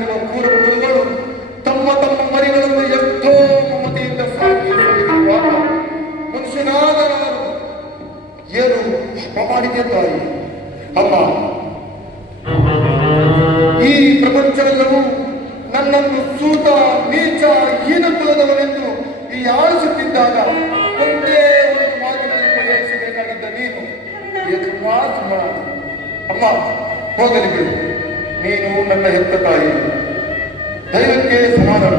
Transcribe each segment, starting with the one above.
ಮನೆಯಲ್ಲಿರುವ ಕೂರುಗಳು ತಮ್ಮ ತಮ್ಮ ಮರಿಗಳನ್ನು ಎಷ್ಟೋ ಮಮತೆಯಿಂದ ಸಾಕಿ ಸಲಹಿರುವಾಗ ಮನುಷ್ಯನಾದ ನಾನು ಏನು ಪಾಪ ಮಾಡಿದೆ ತಾಯಿ? ಅಮ್ಮ, ಈ ಪ್ರಪಂಚವೆಲ್ಲವೂ ನನ್ನನ್ನು ಸೂತ ನೀಚ ಹೀನ ಕುಲದವನೆಂದು ಈ ಆಳಿಸುತ್ತಿದ್ದಾಗ ಒಂದೇ ಒಂದು ಮಾತಿನಲ್ಲಿ ಪರಿಹರಿಸಬೇಕಾಗಿದ್ದ ನೀನು ಅಮ್ಮ ಹೋಗಲಿ ಬಿಡು. ನೀನು ನನ್ನ ಹೆತ್ತ ತಾಯಿ, ದೈವಕ್ಕೆ ಸಮಾನರು.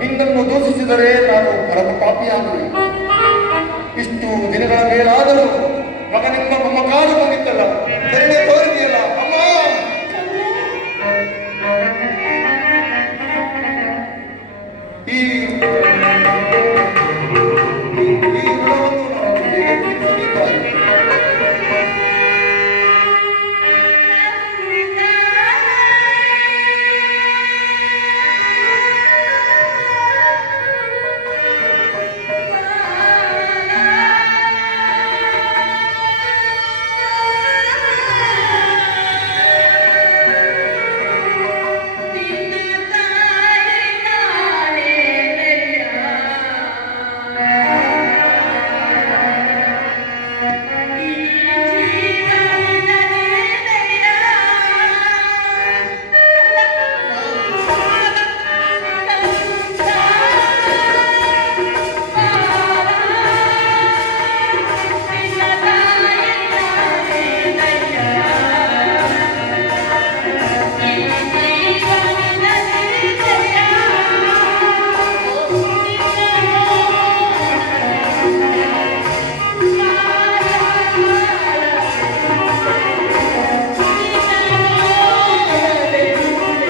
ನಿನ್ನನ್ನು ದೂಷಿಸಿದರೆ ನಾನು ಪರಮ ಪಾಪಿಯಾಗುವೆ. ಇಷ್ಟು ದಿನಗಳ ಮೇಲಾದರೂ ಮಗನೆಂಬ ಮಮಕಾರ